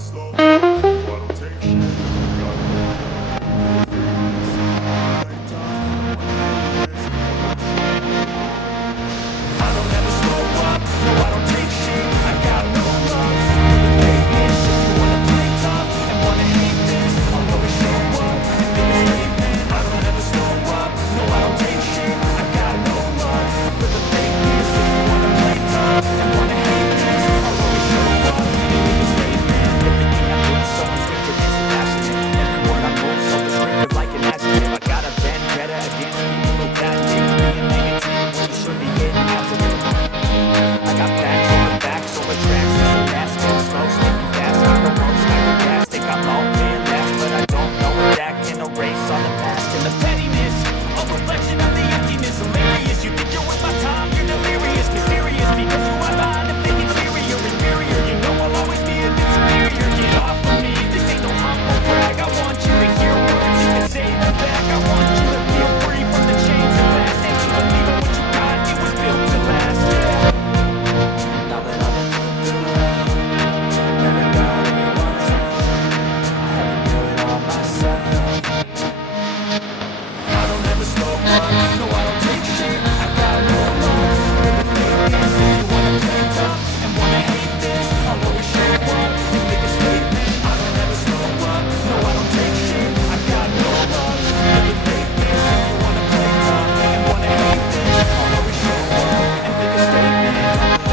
slow up, no, I don't take shit. Got I don't ever slow up, no, I don't take shit. I got no love for the fakeness. If you wanna play tough and wanna hate this, I'll always show up and make a statement. I don't ever slow up, no, I don't take shit. I got no love for the fakeness. If you wanna play tough and wanna hate this, I'll always show up and make a statement. Everything I do is so instinctive, it's so passionate. Every word I move so descriptive like an adjective. I got a vendetta against people who got things being negative when you should be getting positive. I got facts over facts over tracks. It's a gas, getting slow, sneaky fast. I can roll, smack the gas. Think I'm all in last, but I don't know if that can erase all the past. And the pettiness, a reflection of the emptiness. Hilarious, you think you're worth my time, you're delirious. Mysterious, because you are behind a fake exterior. Inferior, you know I'll always be a bit superior. Get off of me, this ain't no humble brag. I want you to hear words, you can say them back. I want you to feel free from the chains and last. And keep believing what you got, it was built to last. Now that I've been through hell, never got anyone's help. I had to do it all myself. I don't ever slow up, no, I don't take shit. I got no love for the fakeness. If you wanna play tough and wanna hate this, I'll always show up and make a statement. I don't ever slow up, no, I don't take shit. I got no love for the fakeness. If you wanna play tough and wanna hate this, I'll always show up and make a statement.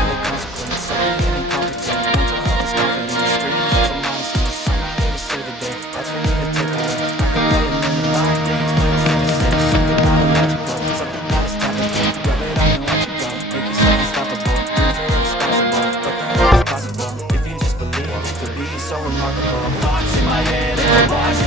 The consequence of being incompetent, mental health is confidence, dreams of monsters. I'm not here to save the day, that's for you to take away. I can play a million mind games, but instead of something not illogical, something not as topical. Grab it on and watch it go, make yourself unstoppable. Dreams are irresponsible, but the hell is possible if you just believe to be so remarkable. Thoughts in my head, lost